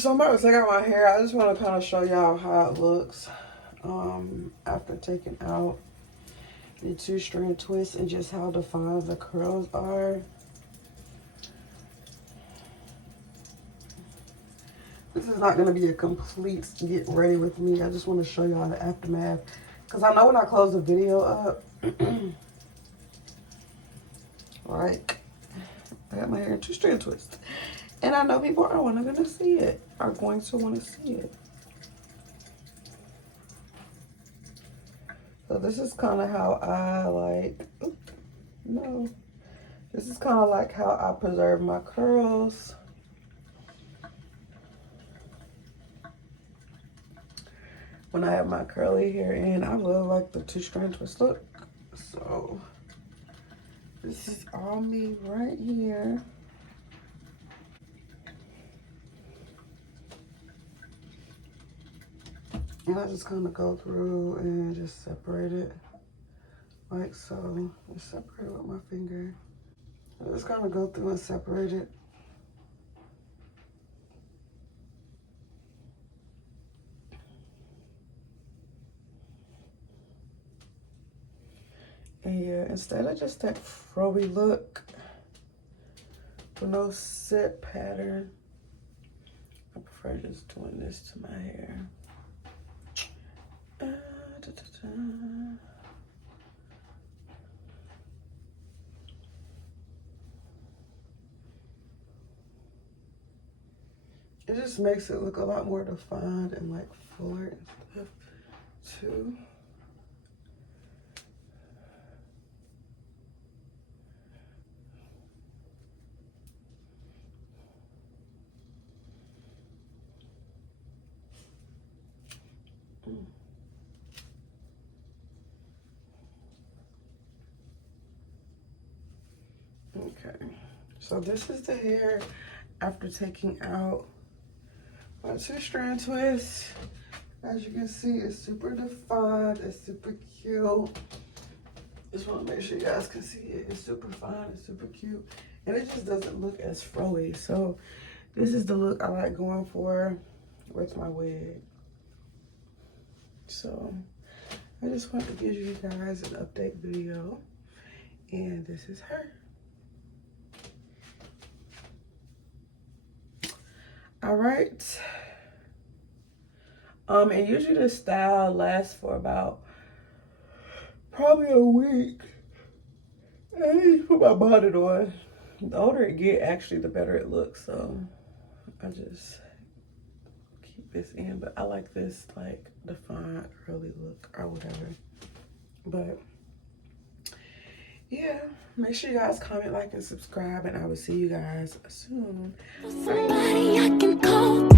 So I'm about to take out my hair. I just want to kind of show y'all how it looks after taking out the 2-strand twist and just how defined the curls are. This is not going to be a complete get ready with me. I just want to show y'all the aftermath. Because I know when I close the video up, like, I got my hair in 2-strand twist. And I know people are going to see it. Are going to want to see it. So this is kind of how I like, this is kind of like how I preserve my curls. When I have my curly hair in, I love like the 2-strand twist look. So this is all me right here. And I just kind of go through and just separate it like so. Just separate it with my finger. I just kind of go through and separate it. And yeah, instead of just that froey look with no set pattern, I prefer just doing this to my hair. It just makes it look a lot more defined and like fuller and stuff too. Okay, so this is the hair after taking out my 2-strand twist. As you can see, it's super defined, it's super cute. Just want to make sure you guys can see it. It's super fine, it's super cute. And it just doesn't look as froey. So this is the look I like going for with my wig. So I just want to give you guys an update video. And this is her. All right. And usually the style lasts for about probably a week. I need to put my bonnet on. The older it get, actually, the better it looks. So I just keep this in. But I like this like defined curly look or whatever. But yeah, make sure you guys comment, like, and subscribe, and I will see you guys soon. Somebody I can call.